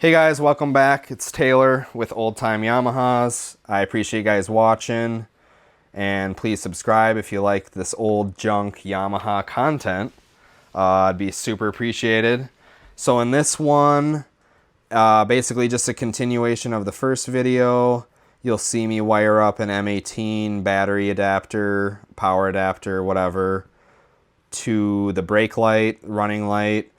Hey guys, welcome back. It's Taylor with Old Time Yamahas. I appreciate you guys watching, and please subscribe if you like this old junk Yamaha content. It'd be super appreciated. So in this one, basically just a continuation of the first video. You'll see me wire up an M18 battery adapter, power adapter, whatever, to the brake light, running light,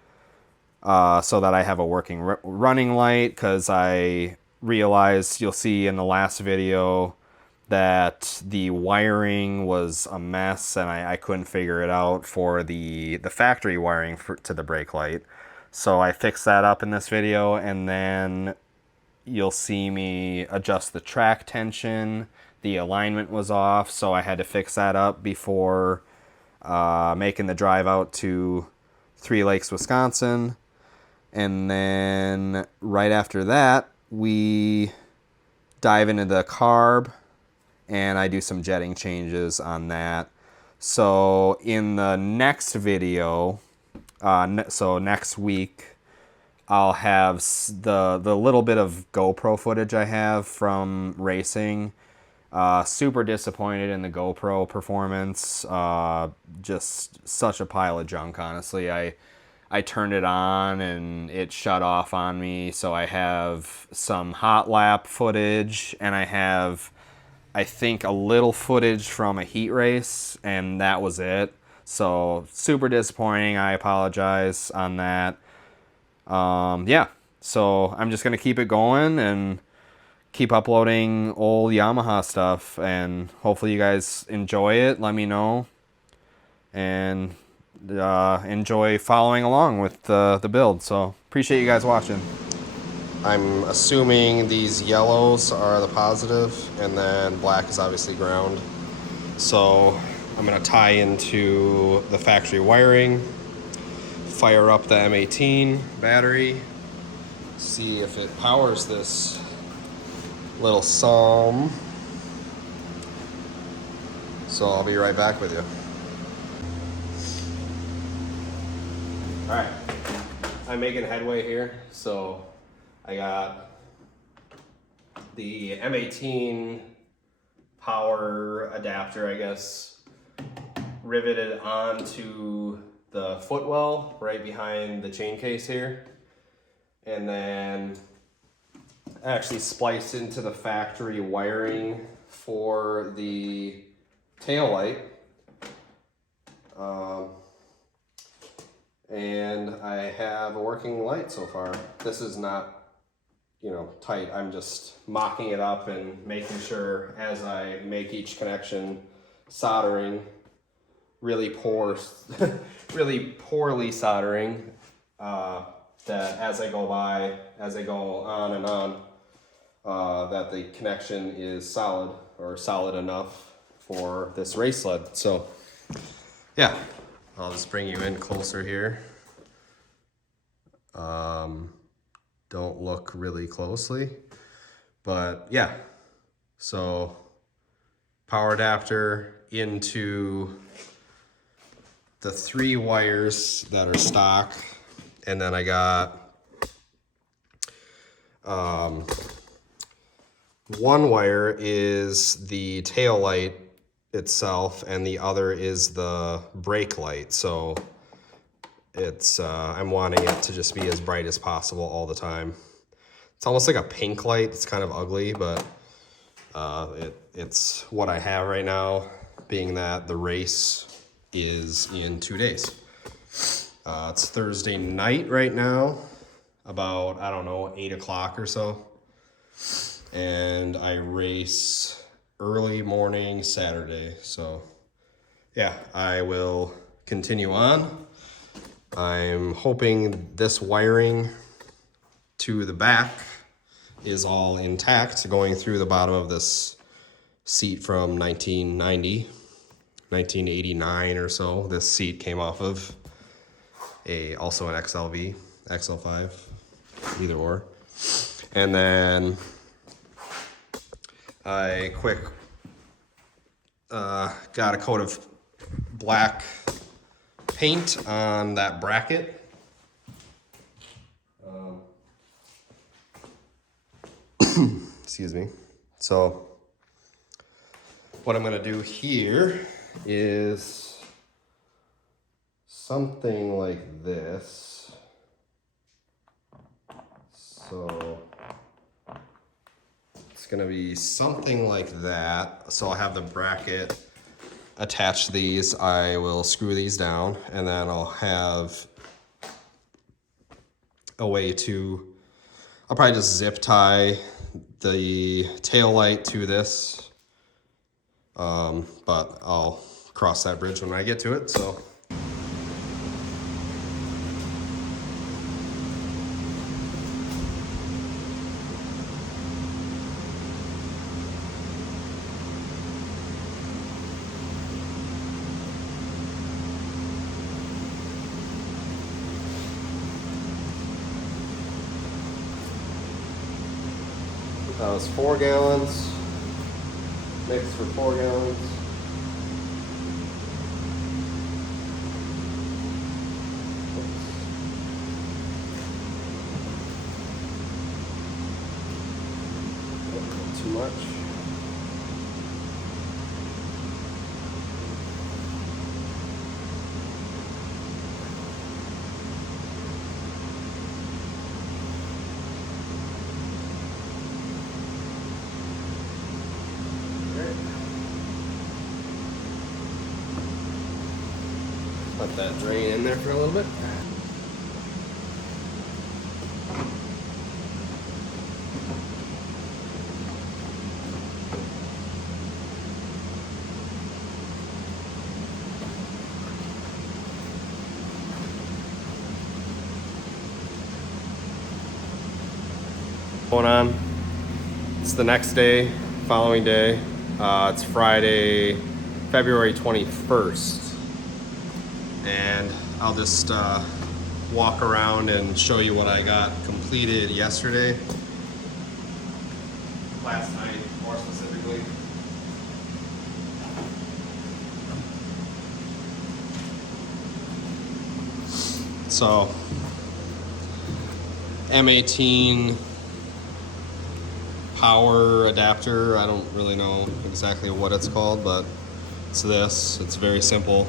so that I have a working running light, because I realized, you'll see in the last video, that the wiring was a mess and I couldn't figure it out for the factory wiring to the brake light. So I fixed that up in this video, and then you'll see me adjust the track tension. The alignment was off, so I had to fix that up before making the drive out to Three Lakes, Wisconsin. And then right after that, we dive into the carb, and I do some jetting changes on that. So in the next video, so next week, I'll have the little bit of GoPro footage I have from racing. Super disappointed in the GoPro performance. Just such a pile of junk, honestly. I turned it on and it shut off on me. So I have some hot lap footage, and I have, I think, a little footage from a heat race, and that was it. So super disappointing. I apologize on that. Yeah, so I'm just going to keep it going and keep uploading old Yamaha stuff, and hopefully you guys enjoy it. Let me know, and enjoy following along with the build. So appreciate you guys watching. I'm assuming these yellows are the positive, and then black is obviously ground. So I'm going to tie into the factory wiring, fire up the M18 battery, see if it powers this little Psalm. So I'll be right back with you. All right, I'm making headway here. So I got the M18 power adapter, I guess, riveted onto the footwell right behind the chain case here. And then actually spliced into the factory wiring for the tail light. And I have a working light so far. This is not, tight. I'm just mocking it up and making sure as I make each connection, soldering, really really poorly soldering, that as I go on and on, that the connection is solid, or solid enough for this race sled. So yeah, I'll just bring you in closer here. Don't look really closely, but yeah. So power adapter into the 3 wires that are stock, and then I got one wire is the tail light itself, and the other is the brake light. So it's I'm wanting it to just be as bright as possible all the time. It's almost like a pink light. It's kind of ugly, but it's what I have right now, being that the race is in 2 days. It's Thursday night right now, about, I don't know, 8 o'clock or so. And I race early morning Saturday. So yeah, I will continue on. I'm hoping this wiring to the back is all intact, going through the bottom of this seat from 1989 or so. This seat came off of also an XLV, XL5, either or. And then I got a coat of black paint on that bracket. Excuse me. So what I'm gonna do here is something like this. So it's gonna be something like that. So I'll have the bracket attach these. I will screw these down, and then I'll have a way to, I'll probably just zip tie the tail light to this. But I'll cross that bridge when I get to it, so. That was 4 gallons, mixed for 4 gallons. Too much. Let that drain in there for a little bit. Going on. It's the next day, following day. It's Friday, February 21st. And I'll just walk around and show you what I got completed yesterday. Last night, more specifically. So, M18 power adapter. I don't really know exactly what it's called, but it's this. It's very simple.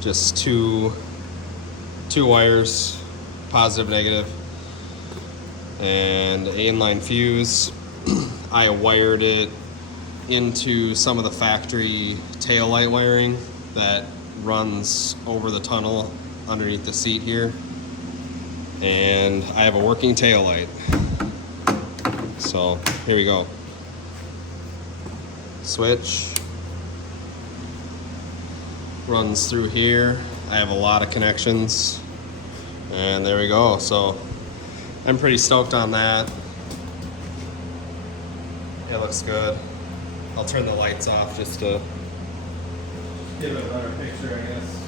Just two wires, positive, negative, and an inline fuse. I wired it into some of the factory tail light wiring that runs over the tunnel underneath the seat here. And I have a working tail light. So here we go. Switch. Runs through here. I have a lot of connections. And there we go. So I'm pretty stoked on that. It looks good. I'll turn the lights off just to give it a better picture, I guess.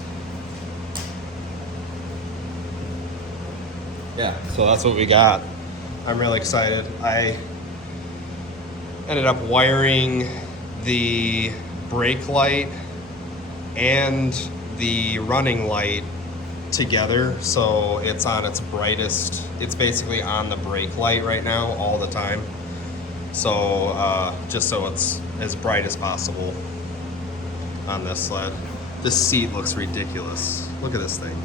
Yeah, so that's what we got. I'm really excited. I ended up wiring the brake light and the running light together, so it's on its brightest. It's basically on the brake light right now all the time. So just so it's as bright as possible on this sled. This seat looks ridiculous. Look at this thing.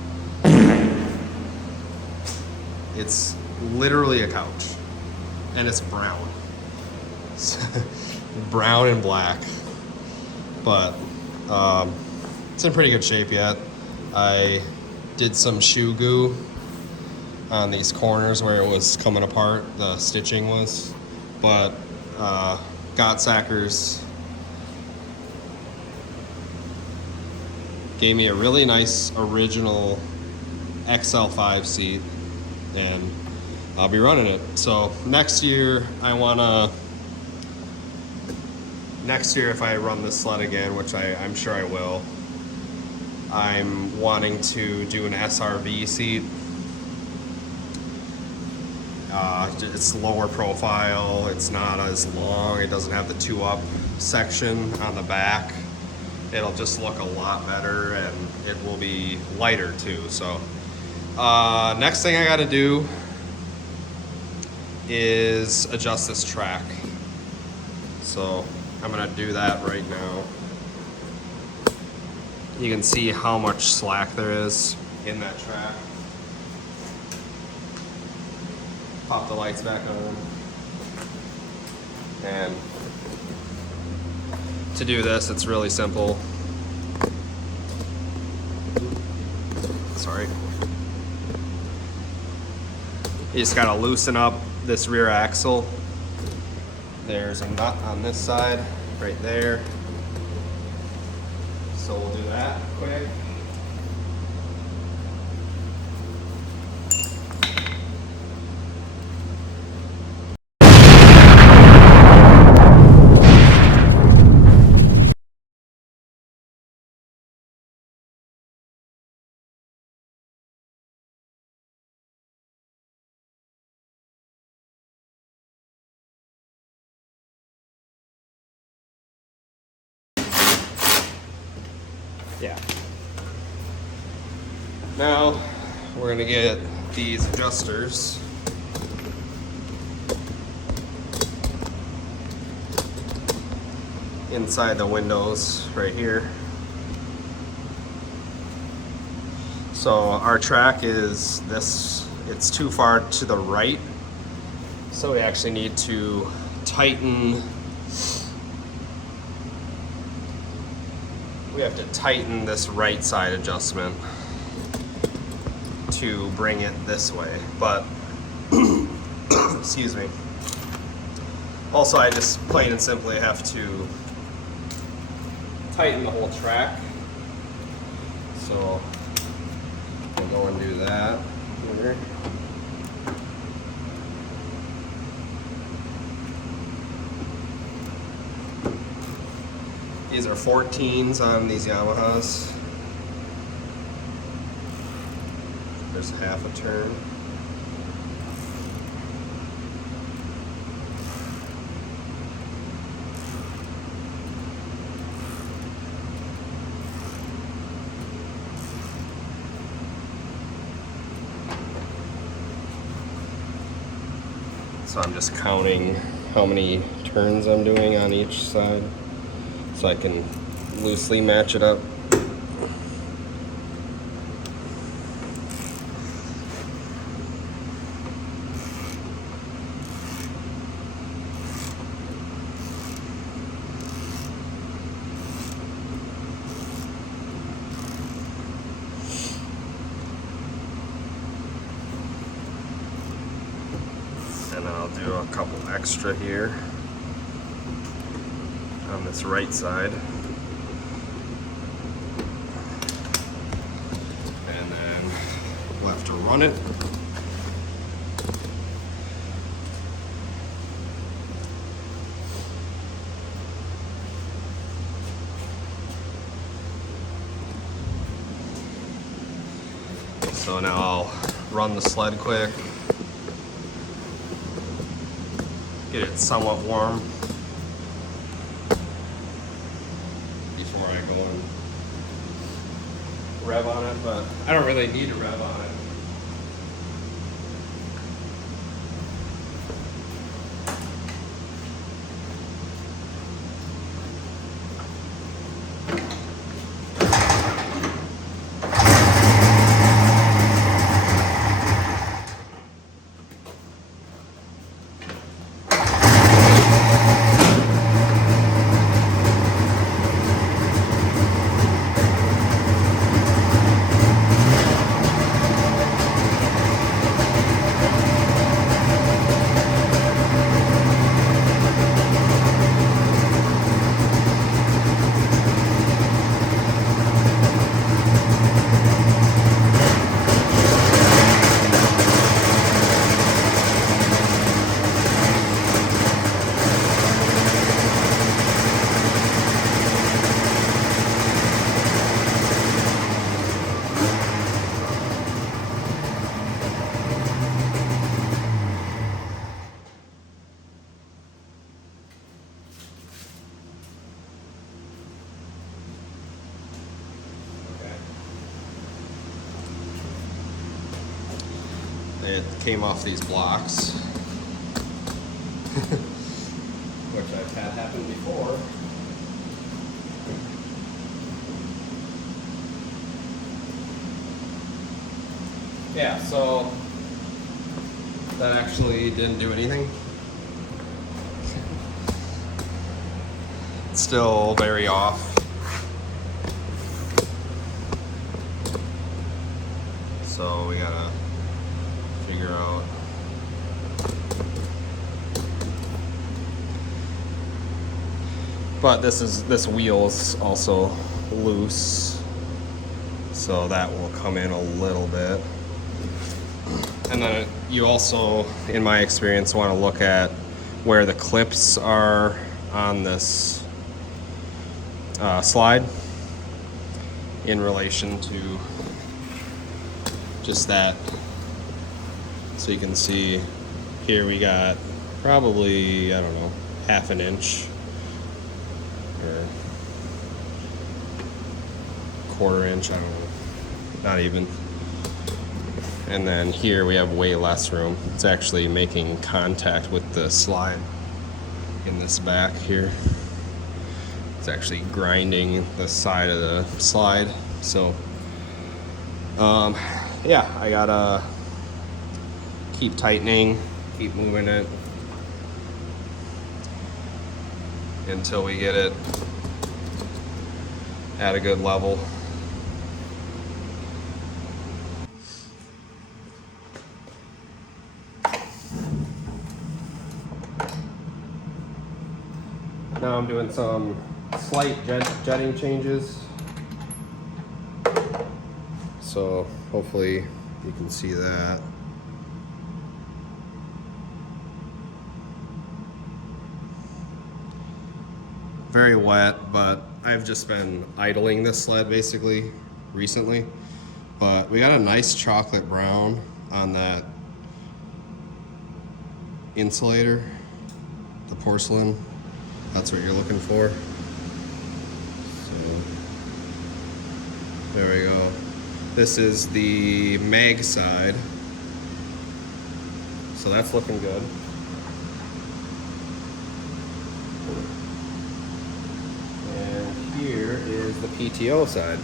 It's literally a couch, and it's brown. Brown and black, but it's in pretty good shape yet. I did some shoe goo on these corners where it was coming apart, the stitching was, but Gottsackers gave me a really nice original XL5 seat, and I'll be running it. So next year if I run this sled again, which I'm sure I will, I'm wanting to do an SRV seat. It's lower profile, it's not as long, it doesn't have the 2-up section on the back. It'll just look a lot better, and it will be lighter too. So next thing I gotta do is adjust this track. So I'm gonna do that right now. You can see how much slack there is in that track. Pop the lights back on. And to do this, it's really simple. Sorry. You just gotta loosen up this rear axle. There's a nut on this side, right there. So we'll do that quick. Yeah. Now we're gonna get these adjusters. Inside the windows right here. So our track is this, it's too far to the right. So we actually need to tighten. We have to tighten this right side adjustment to bring it this way, but excuse me. Also, I just plain and simply have to tighten the whole track. So we'll go and do that here. These are 14s on these Yamahas. There's half a turn. So I'm just counting how many turns I'm doing on each side, so I can loosely match it up. And then I'll do a couple extra here on this right side. And then we'll have to run it. So now I'll run the sled quick. Get it somewhat warm before I go and rev on it, but I don't really need to rev on it. It came off these blocks. which I've had happen before. Yeah, so that actually didn't do anything. It's still very off. So we gotta figure out. But this wheel is also loose, so that will come in a little bit. And then you also, in my experience, want to look at where the clips are on this slide in relation to just that. So you can see here we got probably, I don't know, half an inch or quarter inch, I don't know, not even. And then here we have way less room. It's actually making contact with the slide in this back here. It's actually grinding the side of the slide. So, yeah, I gotta keep tightening, keep moving it until we get it at a good level. Now I'm doing some slight jetting changes. So hopefully you can see that. Very wet, but I've just been idling this sled basically recently. But we got a nice chocolate brown on that insulator, the porcelain. That's what you're looking for. So there we go. This is the mag side. So that's looking good. And here is the PTO side.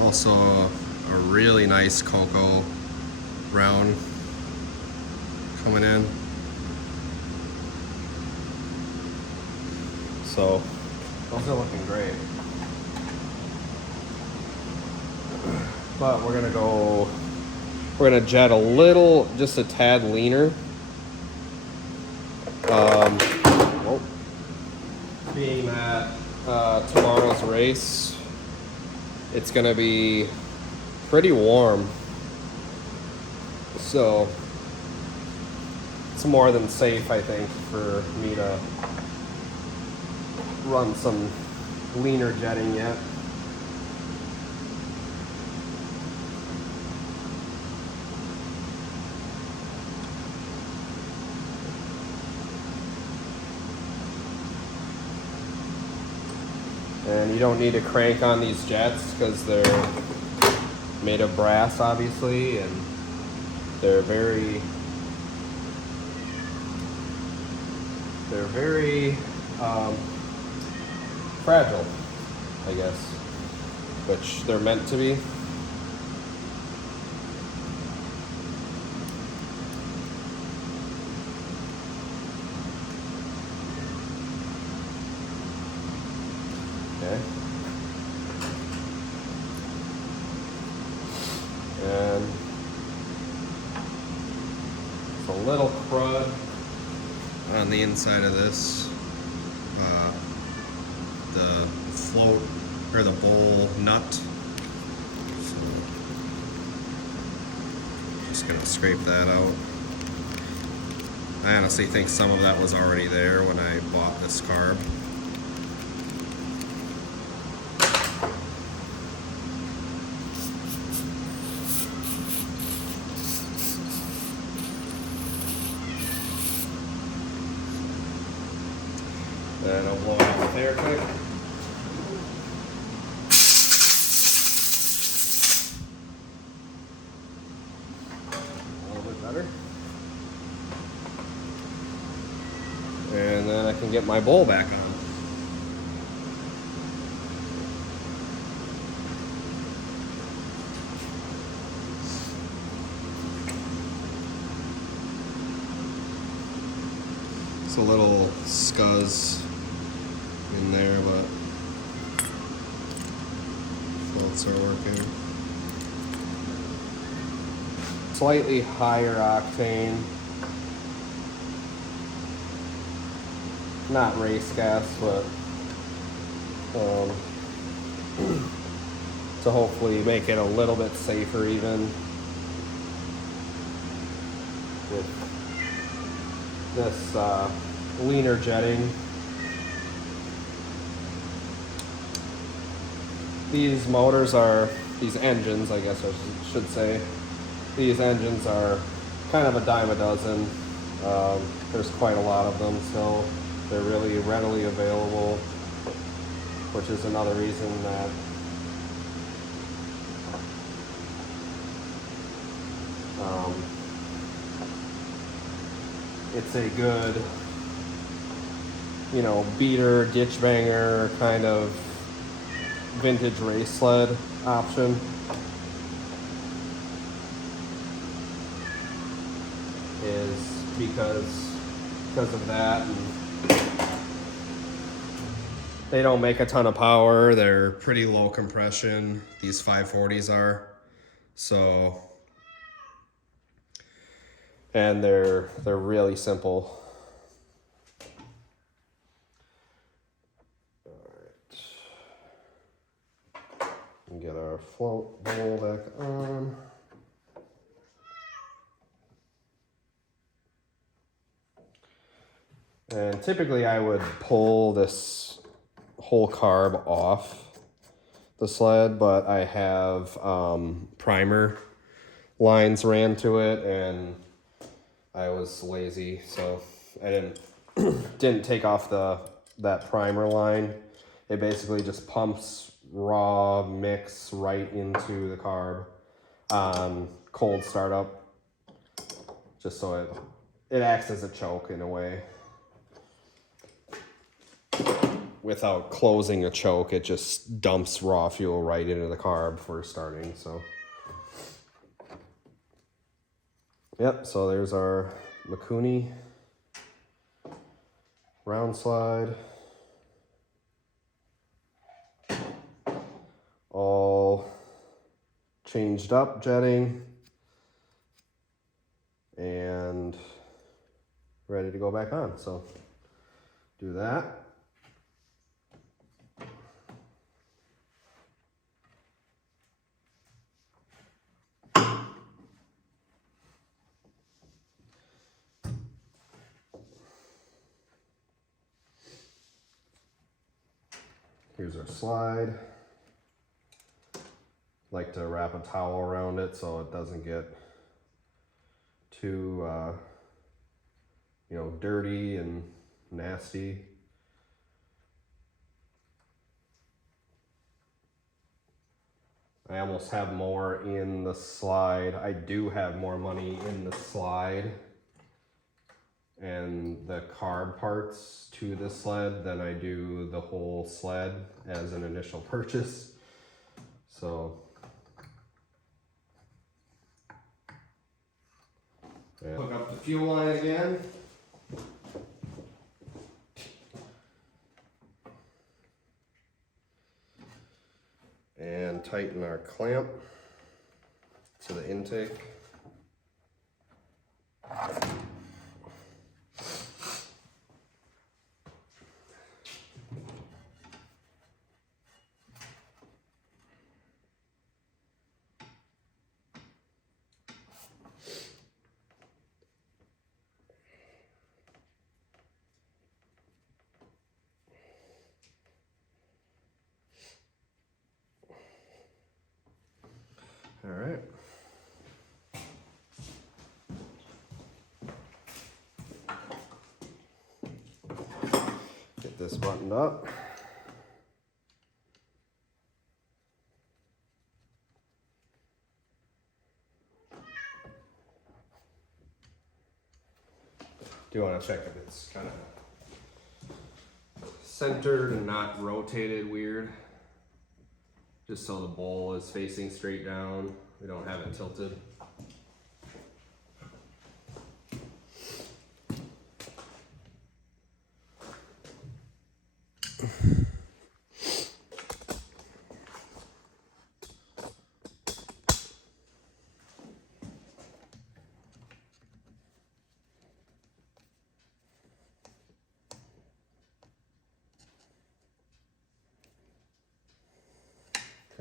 Also a really nice cocoa brown coming in. So those are looking great. But we're gonna jet a little, just a tad leaner. Being that tomorrow's race, it's gonna be pretty warm, so it's more than safe, I think, for me to run some leaner jetting yet. And you don't need to crank on these jets because they're made of brass, obviously, and they're very fragile, I guess, which they're meant to be. Okay. And it's a little crud on the inside of this. The float or the bowl nut. So just gonna scrape that out. I honestly think some of that was already there when I bought this carb. Then I'll blow out the air quick. and get my bowl back on. It's a little scuzz in there, but floats are working. Slightly higher octane. Not race gas, but to hopefully make it a little bit safer even with this leaner jetting. These engines, I guess I should say, these engines are kind of a dime a dozen. There's quite a lot of them, so they're really readily available, which is another reason that it's a good, beater, ditch banger kind of vintage race sled option. Is because of that. And they don't make a ton of power. They're pretty low compression. These 540s are. So, and they're really simple. All right. Get our float bowl back on. And typically I would pull this whole carb off the sled, but I have primer lines ran to it and I was lazy, so I didn't take off that primer line. It basically just pumps raw mix right into the carb on cold startup, just so it acts as a choke in a way. Without closing a choke, it just dumps raw fuel right into the carb for starting. So, yep, so there's our Mikuni round slide. All changed up jetting and ready to go back on. So, do that. Here's our slide. Like to wrap a towel around it so it doesn't get too dirty and nasty. I almost have more in the slide. I do have more money in the slide and the carb parts to the sled than I do the whole sled as an initial purchase. So, yeah. Hook up the fuel line again. And tighten our clamp to the intake. All right. Get this buttoned up. Do want to check if it's kind of centered and not rotated weird. Just so the bowl is facing straight down. We don't have it tilted.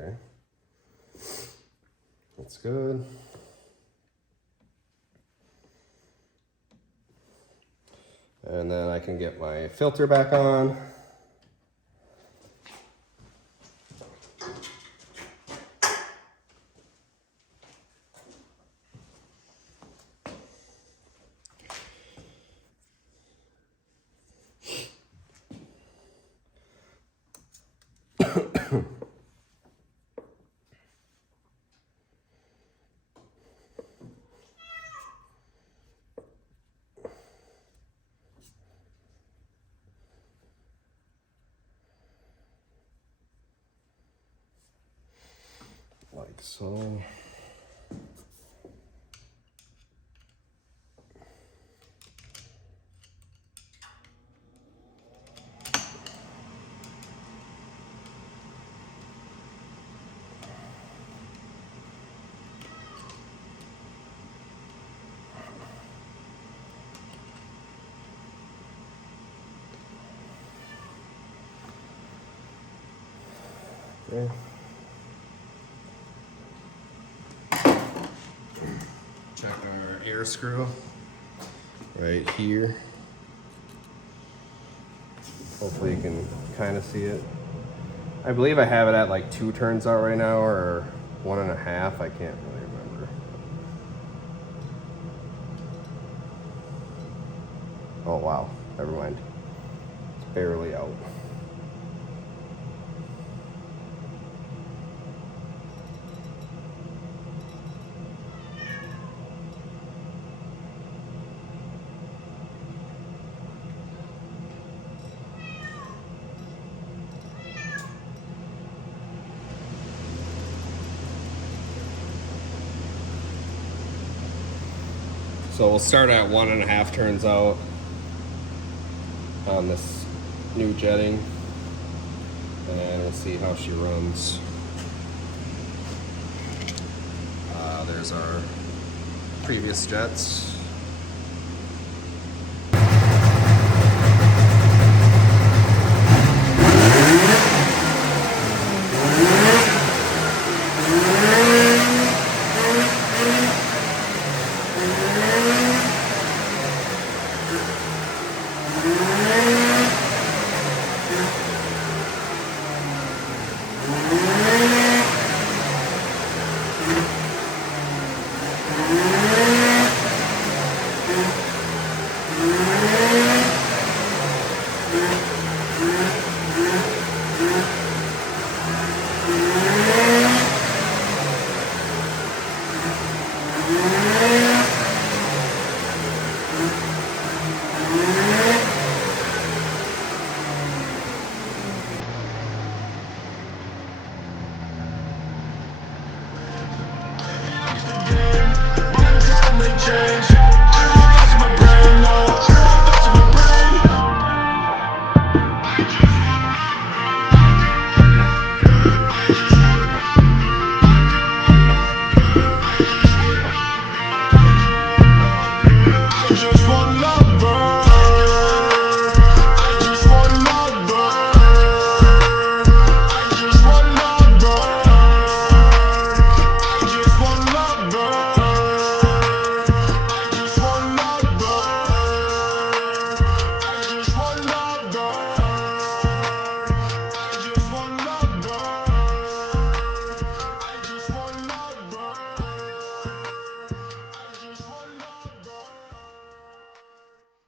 Okay, that's good. And then I can get my filter back on. Like so. Okay. Check our air screw right here. Hopefully you can kind of see it. I believe I have it at like 2 turns out right now, or 1.5. I can't really remember. Oh wow, never mind. It's barely out. So we'll start at 1.5 turns out on this new jetting, and we'll see how she runs. There's our previous jets.